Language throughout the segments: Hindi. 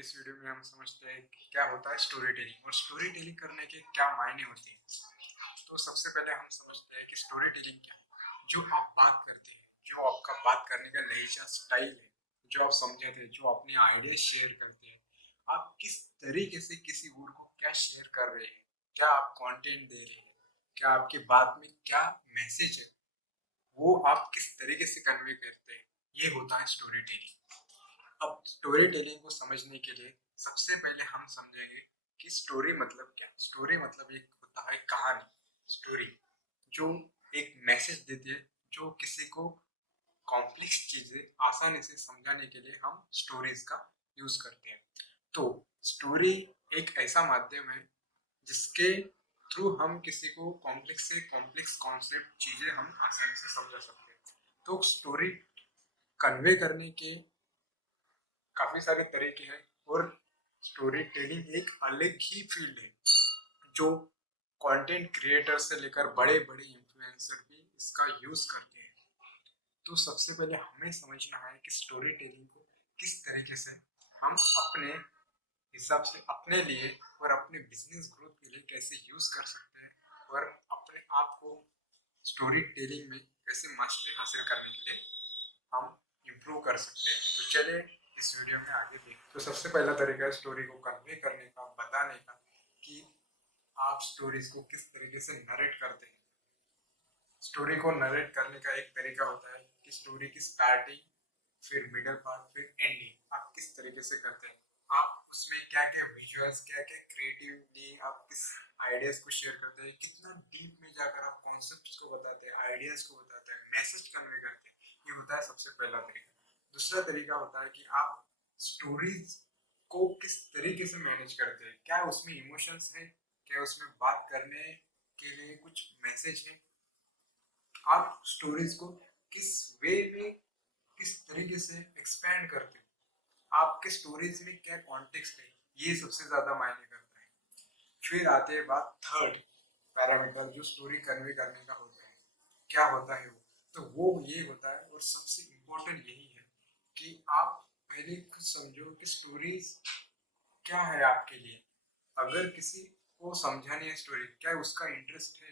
इस वीडियो में हम समझते हैं कि क्या होता है स्टोरी टेलिंग और स्टोरी टेलिंग करने के क्या मायने होते हैं। तो सबसे पहले हम समझते हैं कि स्टोरी टेलिंग क्या है। जो आप बात करते हैं, जो आपका बात करने का लहजा स्टाइल है, जो आप समझाते हैं, जो अपने आइडिया शेयर करते हैं, आप किस तरीके से किसी और को क्या शेयर कर रहे हैं, क्या आप कंटेंट दे रहे हैं, क्या आपकी बात में क्या मैसेज है, वो आप किस तरीके से कन्वे करते हैं, ये होता है स्टोरी टेलिंग। अब स्टोरी टेलिंग को समझने के लिए सबसे पहले हम समझेंगे कि स्टोरी मतलब क्या। स्टोरी मतलब एक होता है कहानी, स्टोरी जो एक मैसेज देती है, जो किसी को कॉम्प्लेक्स चीजें आसानी से समझाने के लिए हम स्टोरीज का यूज करते हैं। तो स्टोरी एक ऐसा माध्यम है जिसके थ्रू हम किसी को कॉम्प्लेक्स से कॉम्प्लेक्स कॉन्सेप्ट चीजें हम आसानी से समझा सकते हैं। तो स्टोरी कन्वे करने के काफी सारे तरीके हैं और स्टोरी टेलिंग एक अलग ही फील्ड है जो कंटेंट क्रिएटर से लेकर बड़े बड़े इन्फ्लुएंसर भी इसका यूज करते हैं। तो सबसे पहले हमें समझना है कि स्टोरी टेलिंग को किस तरीके से हम अपने हिसाब से अपने लिए और अपने बिजनेस ग्रोथ के लिए कैसे यूज कर सकते हैं और अपने आप को स्टोरी टेलिंग में कैसे मास्टरी हासिल करने के लिए हम इम्प्रूव कर सकते हैं। तो चलिए इस वीडियो में आगे देखते। तो सबसे पहला तरीका है स्टोरी को कन्वे करने का, बताने का कि आप स्टोरीज को किस तरीके से नरेट करते हैं। स्टोरी को नरेट करने का एक तरीका होता है कि स्टोरी की स्टार्टिंग, फिर मिडल पार्ट, फिर एंडिंग आप किस तरीके से करते हैं। आप उसमें क्या क्या विजुअल्स, क्या क्या क्रिएटिवली आप किस आइडियाज को शेयर करते हैं, कितना डीप में जाकर आप कॉन्सेप्ट्स को बताते हैं, आइडियाज को बताते हैं, मैसेज कन्वे करते हैं। ये होता है सबसे पहला तरीका। दूसरा तरीका होता है कि आप स्टोरीज को किस तरीके से मैनेज करते हैं, क्या उसमें इमोशंस है, क्या उसमें बात करने के लिए कुछ मैसेज है, आप स्टोरीज को किस वे में किस तरीके से एक्सपेंड करते हो, आपके स्टोरीज में क्या कॉन्टेक्स्ट है, ये सबसे ज्यादा मायने करता है। फिर आते हैं बात थर्ड पैरामीटर जो स्टोरी कन्वे करने का होता है, क्या होता है वो। तो वो ये होता है और सबसे इम्पोर्टेंट यही है कि आप पहले कुछ समझो कि स्टोरीज क्या है आपके लिए। अगर किसी को समझानी है स्टोरी, क्या उसका इंटरेस्ट है,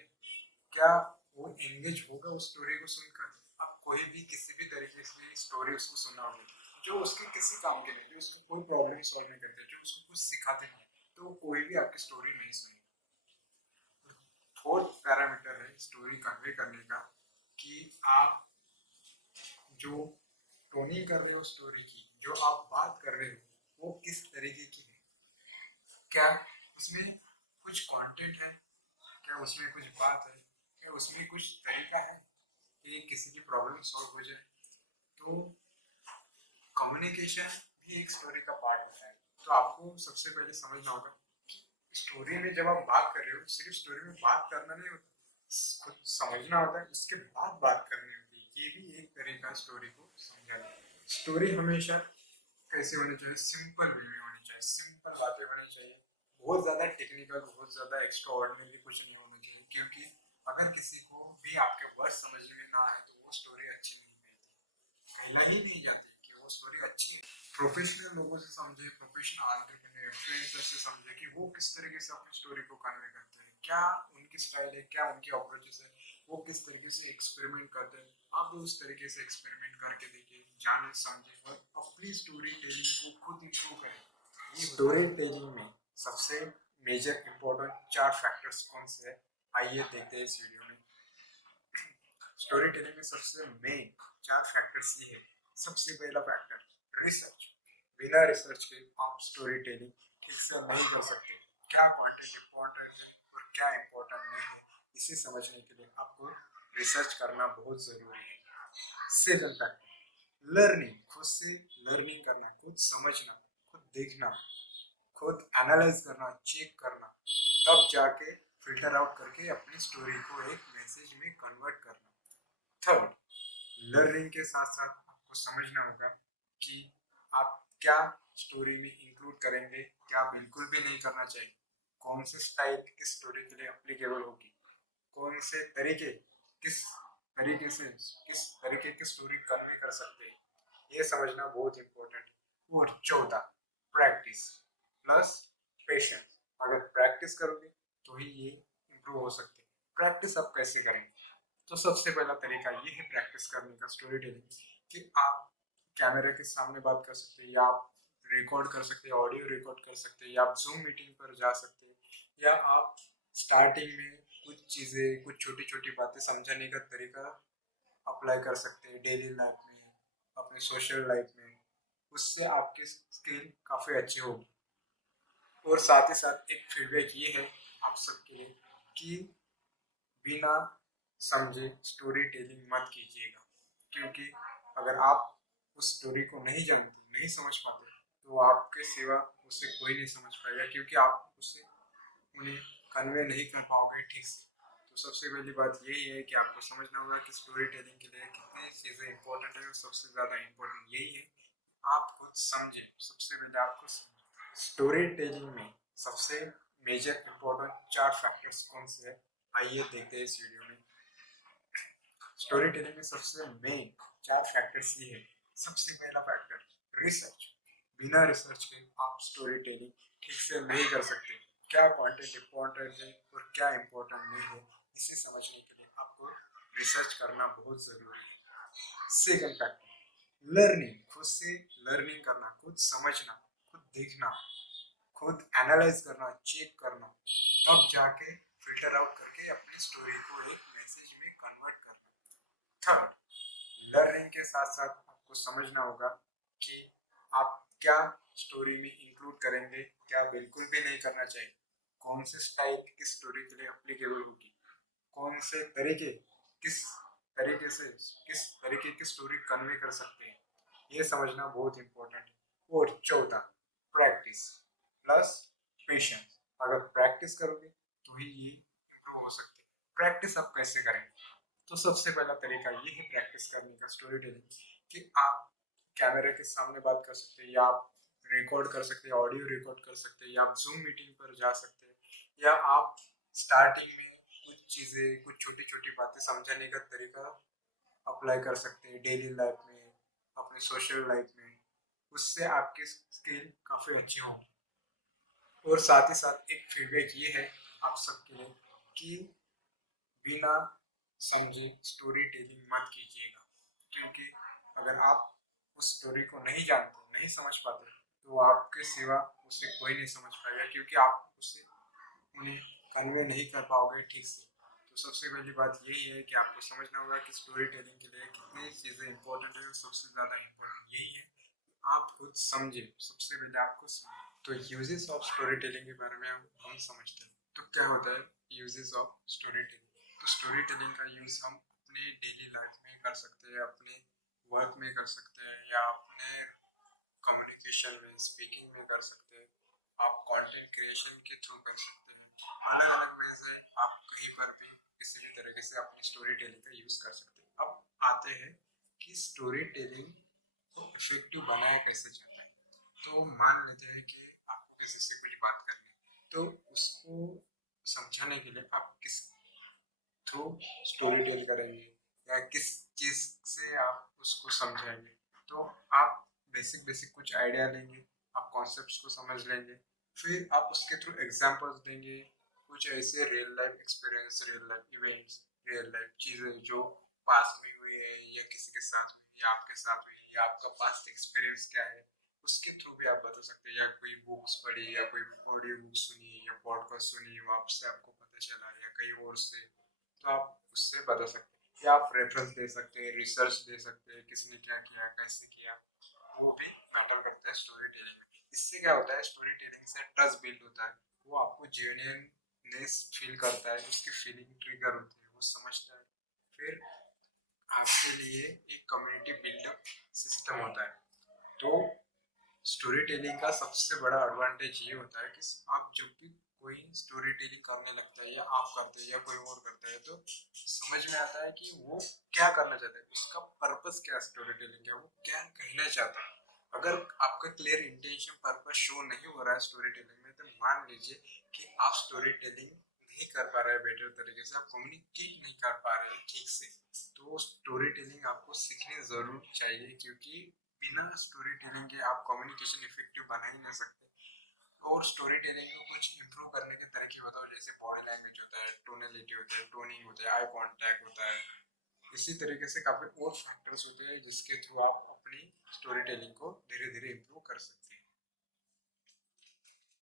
क्या वो एंगेज होगा उस स्टोरी को सुनकर। आप कोई भी किसी भी तरीके से स्टोरी उसको सुनाओगे जो उसके किसी काम के नहीं, जो उसको कोई प्रॉब्लम सॉल्व नहीं करते, जो उसको कुछ सिखाते नहीं, तो वो कोई भी आपकी स्टोरी नहीं सुनेगा। फोर्थ पैरामीटर है स्टोरी कन्वे करने का कि आप जो टोनिंग कर रहे हो स्टोरी की, जो आप बात कर रहे हो वो किस तरीके की है, क्या उसमें कुछ कंटेंट है, क्या उसमें कुछ बात है, क्या उसमें कुछ तरीका है कि किसी की प्रॉब्लम सॉल्व हो जाए। तो कम्युनिकेशन भी एक स्टोरी का पार्ट होता है। तो आपको सबसे पहले समझना होगा कि स्टोरी में जब आप बात कर रहे हो सिर्फ स्टोरी में बात करना नहीं होता, कुछ समझना होता है, उसके बाद बात करनी होती है। ये भी एक तरीका स्टोरी को समझाना। स्टोरी हमेशा कैसे होनी चाहिए, सिंपल वे में होनी चाहिए, सिंपल बातें होनी चाहिए। बहुत ज्यादा टेक्निकल, बहुत ज्यादा एक्स्ट्रा ऑर्डिनरी कुछ नहीं होना चाहिए, क्योंकि अगर किसी को भी आपके वर्ड समझ में ना आए तो वो स्टोरी अच्छी नहीं रहती, कहला ही नहीं जाती कि वो स्टोरी अच्छी है। प्रोफेशनल लोगों से समझे, प्रोफेशनल एंटरप्रेन्योर इन्फ्लुएंसर से समझे कि वो किस तरीके से अपनी स्टोरी को कन्वे करते हैं, क्या उनकी स्टाइल है, क्या उनकी अप्रोचेस है, वो किस तरीके से एक्सपेरिमेंट करते हैं। आप भी उस तरीके से एक्सपेरिमेंट करके देखिए, जाने समझे और अपनी स्टोरी टेलिंग को खुद इम्प्रूव करें। ये स्टोरी टेलिंग में सबसे मेजर इंपॉर्टेंट 4 फैक्टर्स कौन से हैं, आइए देखते हैं इस वीडियो में। स्टोरी टेलिंग में सबसे मेन 4 फैक्टर्स ये है। सबसे पहला फैक्टर रिसर्च। बिना रिसर्च के आप स्टोरी टेलिंग ठीक से नहीं कर सकते। क्या कंटेंट इम्पोर्टेंट है और क्या इम्पोर्टेंट नहीं है, इसे समझने के लिए आपको रिसर्च करना बहुत जरूरी है। Second factor learning. खुद से लर्निंग करना, खुद समझना, खुद देखना, खुद एनालाइज करना, चेक करना, तब जाके फिल्टर आउट करके अपनी स्टोरी को एक मैसेज में कन्वर्ट करना। थर्ड, लर्निंग के साथ साथ आपको समझना होगा कि आप क्या स्टोरी में इंक्लूड करेंगे, क्या बिल्कुल भी नहीं करना चाहिए, कौन से स्टाइल किस स्टोरी के लिए एप्लीकेबल होगी, कौन से तरीके किस तरीके से किस तरीके की स्टोरी कन्वे कर सकते हैं, ये समझना बहुत इंपॉर्टेंट है। और चौथा, प्रैक्टिस। पेशेंस। अगर प्रैक्टिस करोगे तो ही ये इम्प्रूव हो सकते हैं। प्रैक्टिस आप कैसे करेंगे? तो सबसे पहला तरीका ये है प्रैक्टिस करने का स्टोरी टेलिंग, कि आप कैमरे के सामने बात कर सकते हैं, या आप रिकॉर्ड कर सकते हैं, ऑडियो रिकॉर्ड कर सकते हैं, या आप जूम मीटिंग पर जा सकते हैं, या आप स्टार्टिंग में कुछ चीज़ें, कुछ छोटी छोटी बातें समझाने का तरीका अप्लाई कर सकते हैं डेली लाइफ में, अपने सोशल लाइफ में। उससे आपकी स्किल काफ़ी अच्छी होगी। और साथ ही साथ एक फीडबैक ये है आप सबके लिए, कि बिना समझे स्टोरी टेलिंग मत कीजिएगा, क्योंकि अगर आप उस स्टोरी को नहीं जानते, नहीं समझ पाते, तो आपके सिवा उसे कोई नहीं समझ पाएगा, क्योंकि आप उसे उन्हें कन्वे नहीं कर पाओगे ठीक से। तो सबसे पहली बात यही है कि आपको समझना होगा कि स्टोरी टेलिंग के लिए कितनी चीज़ें इंपॉर्टेंट है, और सबसे ज़्यादा इंपॉर्टेंट यही है आप खुद समझें। सबसे पहले आपको स्टोरी टेलिंग में सबसे मेजर इंपॉर्टेंट 4 फैक्टर्स कौन से हैं, आइए देखते हैं इस वीडियो में। स्टोरी टेलिंग में सबसे मेन 4 फैक्टर्स ये है। सबसे पहला फैक्टर रिसर्च। बिना रिसर्च के आप स्टोरी टेलिंग ठीक से नहीं कर सकते। क्या कंटेंट इंपॉर्टेंट है और क्या इंपॉर्टेंट नहीं है, इसे समझने के लिए आपको रिसर्च करना बहुत जरूरी है। Second factor learning. खुद से लर्निंग करना, खुद समझना, खुद देखना, खुद एनालाइज करना, चेक करना, तब जाके फिल्टर आउट करके अपनी स्टोरी को एक मैसेज में कन्वर्ट करना। थर्ड, लर्निंग के साथ साथ आपको समझना होगा कि आप क्या स्टोरी में इंक्लूड करेंगे, क्या बिल्कुल भी नहीं करना चाहिए, कौन से स्टाइल किस स्टोरी के लिए एप्लीकेबल होगी, कौन से तरीके किस तरीके से किस तरीके की स्टोरी कन्वे कर सकते हैं, ये समझना बहुत इंपॉर्टेंट है। और चौथा, प्रैक्टिस प्लस पेशेंस। अगर प्रैक्टिस करोगे तो ही ये इम्प्रूव हो सकते हैं। प्रैक्टिस आप कैसे करेंगे? तो सबसे पहला तरीका ये है प्रैक्टिस करने का स्टोरी टेलिंग, कि आप कैमरे के सामने बात कर सकते हैं, या आप रिकॉर्ड कर सकते हैं, ऑडियो रिकॉर्ड कर सकते हैं, या आप जूम मीटिंग पर जा सकते हैं, या आप स्टार्टिंग में कुछ चीज़ें, कुछ छोटी छोटी बातें समझाने का तरीका अप्लाई कर सकते हैं डेली लाइफ में, अपने सोशल लाइफ में। उससे आपकी स्किल काफ़ी अच्छी होगी। और साथ ही साथ एक फीडबैक ये है आप सबके लिए, कि बिना समझे स्टोरी टेलिंग मत कीजिएगा, क्योंकि अगर आप उस स्टोरी को नहीं जानते, नहीं समझ पाते, तो आपके सिवा उसे कोई नहीं समझ पाएगा, क्योंकि आप उसे उन्हें कन्वे नहीं कर पाओगे ठीक से। तो सबसे पहली बात यही है कि आपको समझना होगा कि स्टोरी टेलिंग के लिए कितनी चीज़ें इंपॉर्टेंट है, और सबसे ज़्यादा इंपॉर्टेंट यही है आप खुद समझे। सबसे पहले आपको समझे। तो यूजेस ऑफ स्टोरी टेलिंग के बारे में हम समझते हैं। तो क्या होता है यूजेस ऑफ स्टोरी टेलिंग? तो स्टोरी टेलिंग का यूज़ हम अपने डेली लाइफ में कर सकते हैं, अपने वर्क में कर सकते हैं, या अपने कम्युनिकेशन में, स्पीकिंग में कर सकते हैं, आप कंटेंट क्रिएशन के थ्रू कर सकते हैं। अलग अलग वे से आप कहीं पर भी किसी भी तरीके से अपनी स्टोरी टेलिंग का यूज़ कर सकते हैं। अब आते हैं कि स्टोरी टेलिंग को इफेक्टिव बनाया कैसे जाता है। तो मान लेते हैं कि आपको किसी से कुछ बात करनी है, तो उसको समझाने के लिए आप किस थ्रू स्टोरी टेल करेंगे, या किस चीज़ से आप उसको समझाएंगे। तो आप बेसिक बेसिक कुछ आइडिया लेंगे, आप कॉन्सेप्ट्स को समझ लेंगे, फिर आप उसके थ्रू एग्जांपल्स देंगे, कुछ ऐसे real life experience, real life events, real life चीज़ें जो पास में हुई है, या किसी के साथ हुई, या आपके साथ हुई, या आपका पास्ट एक्सपीरियंस क्या है, उसके थ्रू भी आप बता सकते हैं। या कोई बुक्स पढ़ी, या कोई ऑडियो बुक सुनी, या पॉडकास्ट सुनी, वहाँ से आपको पता चला, या कहीं और से, तो आप उससे बता सकते हैं। या आप रेफरेंस दे सकते हैं, रिसर्च दे सकते हैं, किसने क्या किया, कैसे किया, वो भी मैटर करता है स्टोरी टेलिंग में। इससे क्या होता है, स्टोरी टेलिंग से ट्रस्ट बिल्ड होता है, वो आपको जेन्युइननेस फील करता है, उसकी फीलिंग ट्रिगर होती है, वो समझता है। फिर आपके लिए एक कम्युनिटी बिल्डअप सिस्टम होता है। तो स्टोरी टेलिंग का सबसे बड़ा एडवांटेज ये होता है कि आप जब भी कोई स्टोरी टेलिंग करने लगता है, या आप करते हैं, या कोई और करता है, तो समझ में आता है कि वो क्या करना चाहता है, उसका पर्पस क्या है, स्टोरी टेलिंग का वो क्या कहना चाहता है। अगर आपका क्लियर इंटेंशन, पर्पस शो नहीं हो रहा है स्टोरी टेलिंग में, तो मान लीजिए कि आप स्टोरी टेलिंग नहीं कर पा रहे हैं बेटर तरीके से, आप कम्युनिकेट नहीं कर पा रहे हैं ठीक से। तो स्टोरी टेलिंग आपको सीखनी जरूर चाहिए, क्योंकि बिना स्टोरी टेलिंग के आप कम्युनिकेशन इफेक्टिव बना ही नहीं सकते। और स्टोरी टेलिंग को कुछ इम्प्रूव करने के तरीके बताओ, जैसे बॉडी लैंग्वेज होता है, टोनलिटी होता है, टोनिंग होता है, आई कॉन्टैक्ट होता है। इसी तरीके से काफ़ी और फैक्टर्स होते हैं जिसके थ्रू आप अपनी स्टोरी टेलिंग को धीरे धीरे इम्प्रूव कर सकते हैं।